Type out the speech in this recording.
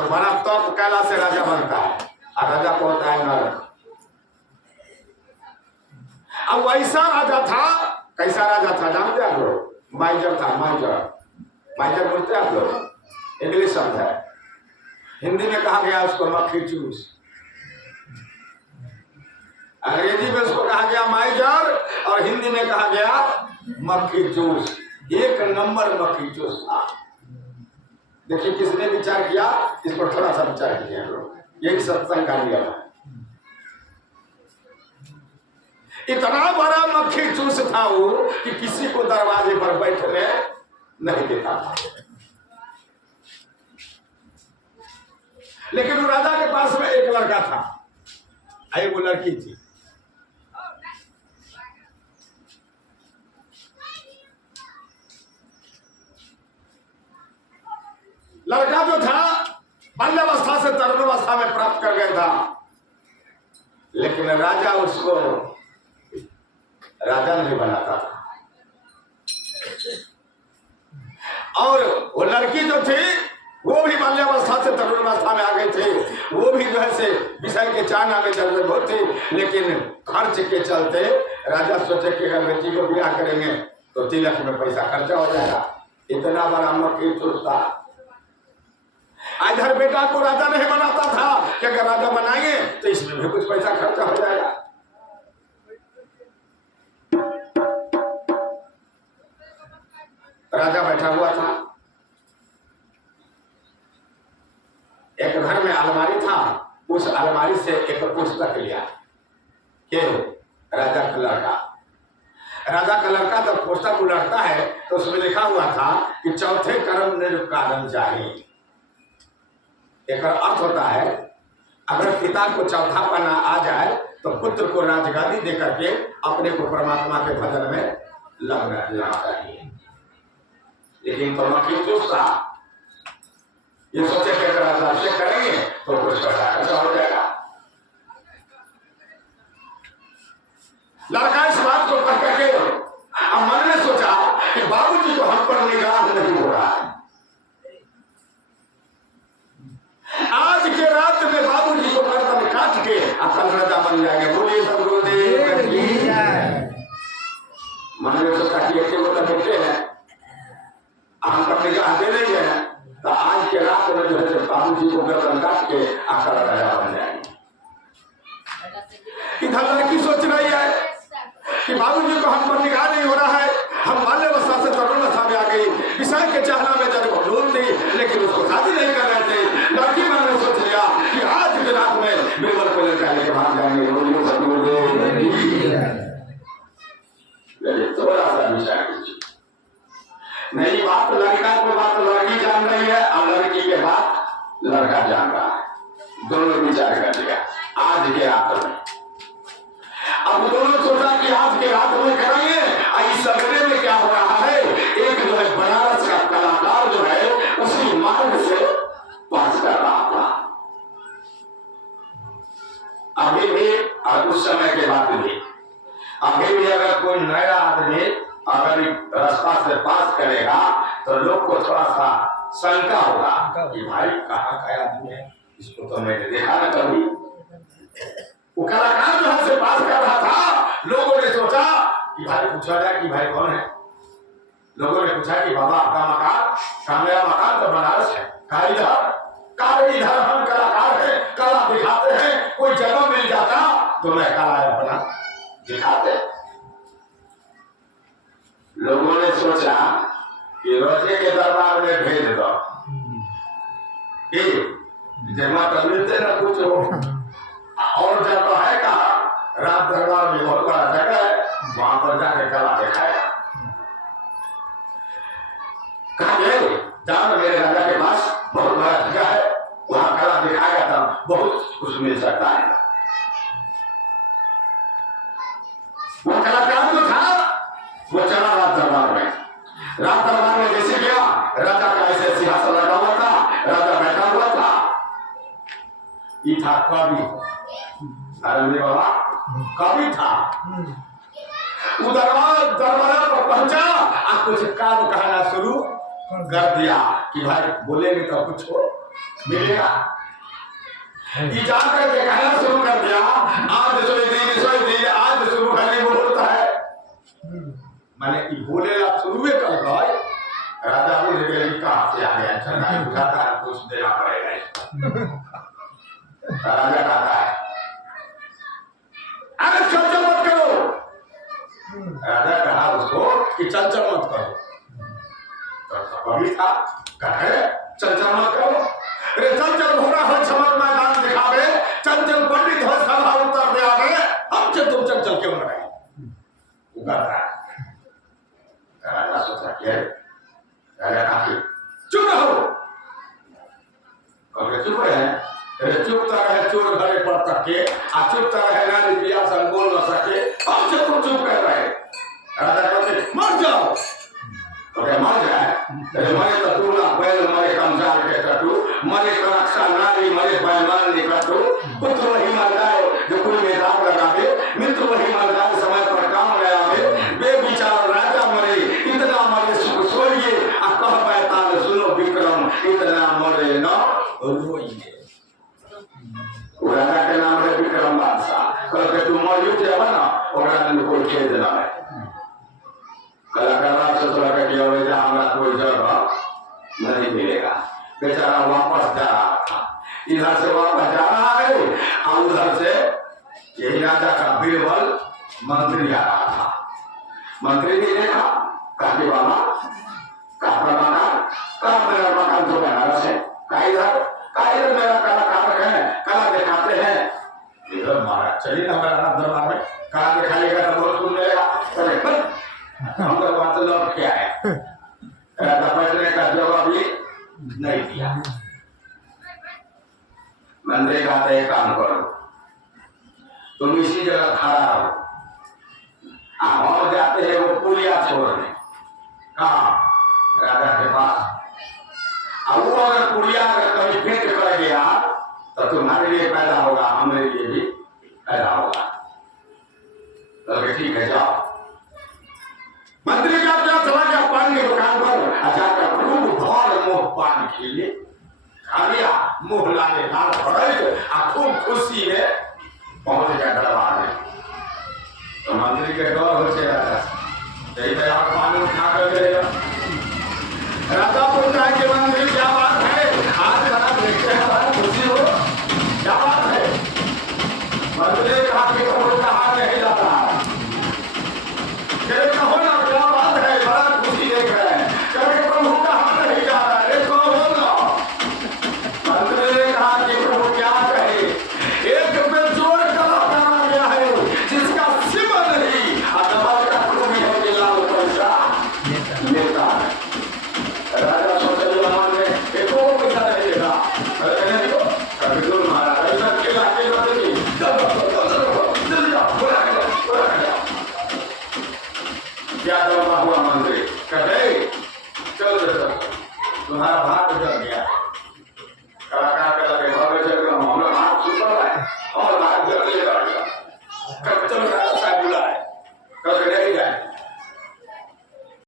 तो बड़ा तप कैला से राजा बनता है और राजा को होता है नरक। अब वैसा राजा था, कैसा राजा था जानते आप लोग? माइजर था, माइजर। माइजर बोलते हैं आप लोग? इंग्लिश शब्द है, हिंदी में कहा गया उसको मक्खी चूस, अंग्रेजी में उसको कहा गया माइजर और हिंदी में कहा गया मक्खी चूस। एक नंबर मक्खी चूस था। देखिए किसने विचार किया, इस पर थोड़ा सा विचार किया लोग, यही सत्संग का नियम है। इतना बड़ा मक्खी चूस था वो कि किसी को दरवाजे पर बैठने नहीं देता था। लेकिन वो राजा के पास में एक लड़का था, एक वो लड़की थी। लड़का जो था बाल्यावस्था से तरुणावस्था में प्राप्त कर गया था, लेकिन राजा उसको राजा नहीं बनाता था। और वो लड़की जो थी वो भी बाल्यावस्था से तरुणावस्था में आ गई थी, वो भी जो है से विषय के चाहना में जरूरत होती। लेकिन खर्च के चलते राजा सोचे कि अगर बेटी को ब्याह करेंगे तो तिलक में पैसा खर्चा हो जाएगा। इतना बड़ा मक्खी चूसता। इधर बेटा को राजा नहीं बनाता था कि अगर राजा बनाएंगे तो इसमें भी कुछ पैसा खर्चा हो जाएगा। राजा बैठा हुआ था, एक घर में अलमारी था, उस अलमारी से एक पुस्तक लिया कि राजा का लड़का। राजा का लड़का जब पुस्तक उलटता है तो उसमें लिखा हुआ था कि चौथे कर्म निर्कारण चाहिए। एक अर्थ होता है अगर पिता को चौथा पना आ जाए तो पुत्र को राजगादी देकर के अपने को परमात्मा के भजन में लगना चाहिए। लेकिन तो मक्खी चूसता, ये सोचे कि अगर राजा से करेंगे तो कुछ पैसा हो जाएगा। लड़का इस बात को पढ़ करके अब मन में सोचा कि बाबूजी को हम पर निगाह नहीं हो रहा है। आज के रात में बाबूजी को गर्दन काट के अकल राजा बन जाएंगे। बोलिए सब गुरुदेव की जय। मन में सोचा कि एक वो बेटे हैं, हम पर निगाह दे रही है, तो आज के रात में जो है बाबूजी को गर्दन काट के अकल राजा बन जाएंगे। इधर लड़की सोच रही है कि बाबूजी को हम पर निगाह नहीं हो रहा है, हम बाल्यावस्था से तरुणावस्था में आ गई, विषय के चाहना में जब भूल थी, लेकिन उसको शादी नहीं कर रहे थे। लड़की मन ने सोच लिया कि आज की रात में बिल्कुल को लड़का लेके भाग जाएंगे। लेकिन थोड़ा सा विचार कीजिए, नहीं बात लड़का को बात लड़की जान रही है और लड़की के बात लड़का जान रहा है। दोनों विचार कर लिया आज के रात में। अब दोनों सोचा कि आज के रात में करेंगे। इस सवेरे में क्या हो रहा है, एक जो है बनारस का कलाकार जो है उसी मार्ग से पास कर रहा था। अभी भी और उस समय के बाद भी अभी भी अगर कोई नया आदमी अगर रास्ता से पास करेगा तो लोग को थोड़ा सा शंका होगा कि भाई कहाँ का आदमी है, इसको तो मैंने देखा ना कभी। वो कलाकार जो से पास कर रहा था, लोगों ने सोचा कि भाई पूछा जाए कि भाई कौन है। लोगों ने पूछा कि बाबा आपका मकान, का मेरा मकान तो बनारस है, इधर हम कलाकार हैं, कला दिखाते हैं, कोई जगह मिल जाता तो मैं कला अपना दिखाते। लोगों ने सोचा कि रोजे के दरबार में भेज दो, जगह तो मिलते ना कुछ हो। और जगह है कहा, रात दरबार में बहुत बड़ा जगह है, वहां पर जाकर कला दिखाएगा। जान मेरे राजा के पास बहुत बड़ा जगह है, वहां कला दिखाएगा तो बहुत कुछ मिल सकता है। वो कलाकार जो था वो चला रात दरबार में। रात दरबार में जैसे गया, राजा का ऐसे सिंहासन लगा हुआ था, राजा बैठा हुआ था। ये था कवि, अरे बाबा कवि था। वो दरबार पर पहुंचा और कुछ काम कहना शुरू कर दिया कि भाई बोलेंगे तो कुछ हो मिलेगा। ये जानकर के कहना शुरू कर दिया, आज सोई दी आज शुरू करने को बोलता है। मैंने ये बोलेगा शुरू कर गए। राजा बोले कि कहाँ से आ गया, चलना बुझाता है कुछ देना पड़ेगा। राजा कहता है अरे चल मत करो। राजा कहा उसको कि चल मत करो, तो कभी था कहे चल मत करो। अरे चल घोड़ा हो समझ मैदान दिखावे, चल पंडित हो सभा उत्तर दे आवे, हमसे तुम चल क्यों न रहे। वो कहता है राजा सोचा क्या है, राजा कहा चुप रहो। और चुप रहे, चुपता रहे चोर घरे पर तक के, चुपता रहे नारी प्रिया सन बोल न सके, हमसे तुम चुप कर रहे। राजा कहते मर जाओ। तो क्या मर जाए, मरे तो तूला बैल मरे कमजार के कटू, मरे कक्षा नारी मरे बैमान ने कटू, पुत्र वही मर जाए जो कोई में दाग लगावे, मित्र वही मर जाए समय पर काम ले आवे, बेविचार राजा मरे इतना मरे सुख सोइए, कह बैताल सुनो विक्रम इतना मरे न रोइए। राजा के नाम है विक्रम बादशाह। कल के तू मर जुट जाए ना, ओकरा में कोई खेद ना है। कलाकार सोचला कि हमारा कोई जगह नहीं मिलेगा। बेचारा वापस जा रहा था, इधर से वापस जा रहा है और उधर से यही राजा का बीरबल मंत्री आ रहा था। मंत्री ने देखा काफी बाबा मेरा मकान तो बनारस है, इधर मेरा कलाकार है, कला दिखाते हैं। इधर महाराज चलिए ना हमारा दरबार में कला दिखाएगा तो बहुत कुछ मिलेगा। चले हम लोग बात लौट के आए। राजा बैठने का जवाब भी नहीं दिया। मंत्री कहते हैं काम करो, तुम इसी जगह खड़ा रहो, हम जाते हैं वो पुलिया छोड़ने। कहा राजा के पास। अब वो अगर पुलिया अगर कहीं फेंक कर गया तो तुम्हारे लिए पैदा होगा, हमारे लिए भी पैदा होगा। तो ठीक है जाओ। मंत्री का क्या चला गया पानी की दुकान पर, जाकर खूब भर मोह पानी के लिए खा लिया, मुंह लाने लाल पड़े, खूब खुशी में पहुंच गया दरबार में। तो मंत्री के डर हो से राजा पानी उठा कर गए। राजा